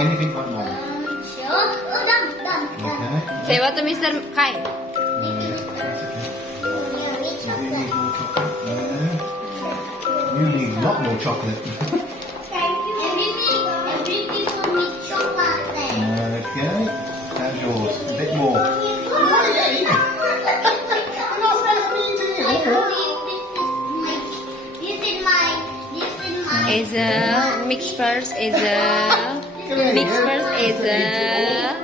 anything but one. Okay. Say what to Mr. Kai. You need more chocolate. You need a lot more chocolate. Okay. That's yours. A bit more. Is a mix first. Is a mix first. Is a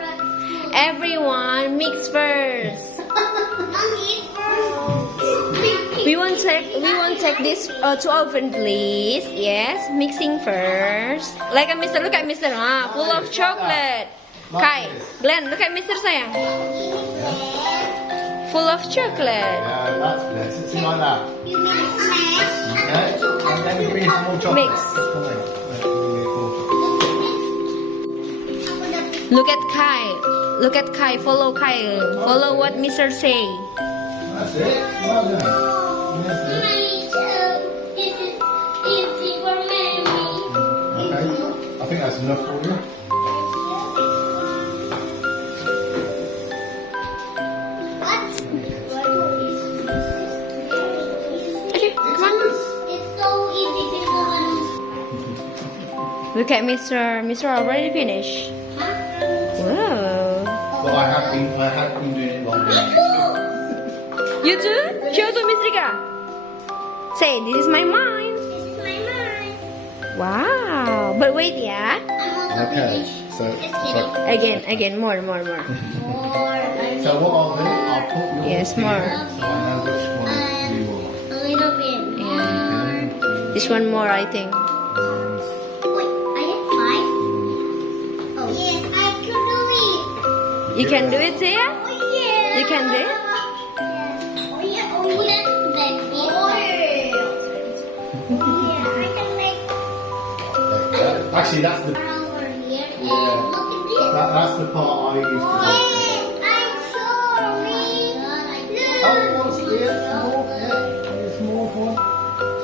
everyone mix first. We won't take this to oven, please. Yes, mixing first. Like a Mr. Look at Mr. Full of chocolate. Kai, Glenn, look at Mr. Sayang. Full of chocolate. Yeah, that's good. See like that. Okay. And then we give you some more chocolate. Mix. Look at Kai. Look at Kai. Follow Kai. Follow what Mr. say. That's it. Well done. That's it. Okay. I think that's enough for you. Look at Mr. Mr. already finished. Wow. But I have been doing it longer. You too? Show to Miss Rika. Say, this is my mind. Wow. But wait, yeah. Okay. So Again, more. So what I'll do, I'll put your Yes, more. So I know which one you want. A little bit. Yeah. This one more, I think. Wait, I have 5. Oh yes, I can do it. You can do it, Sia? Oh yeah. You can do it? Oh yeah, baby. Oh yeah, I can make Actually, that's the over here. And Yeah. look at this. that's the part I used to do. Yes, I'm sorry. Oh, you want to see it? More? Yeah. It's more for.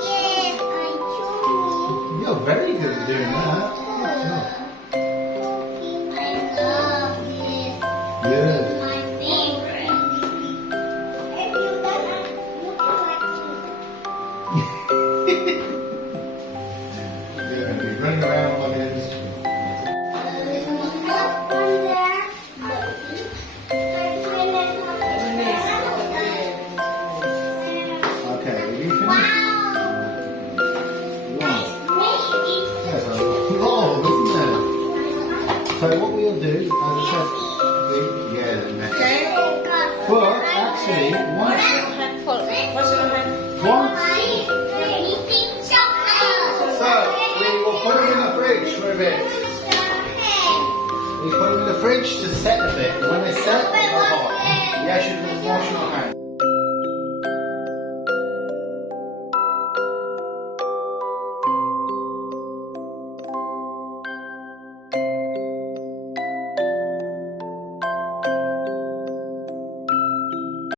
Yes, I'm sorry. You're very good at doing that. Good job. I love this. Yeah. My favorite. Have you done that? Look at You're going to be running around like this. Okay, are you finished? There's a lot, isn't there? So what we'll do, as I said, the next. But actually, once so we will put them in the fridge for a bit. We put them in the fridge to set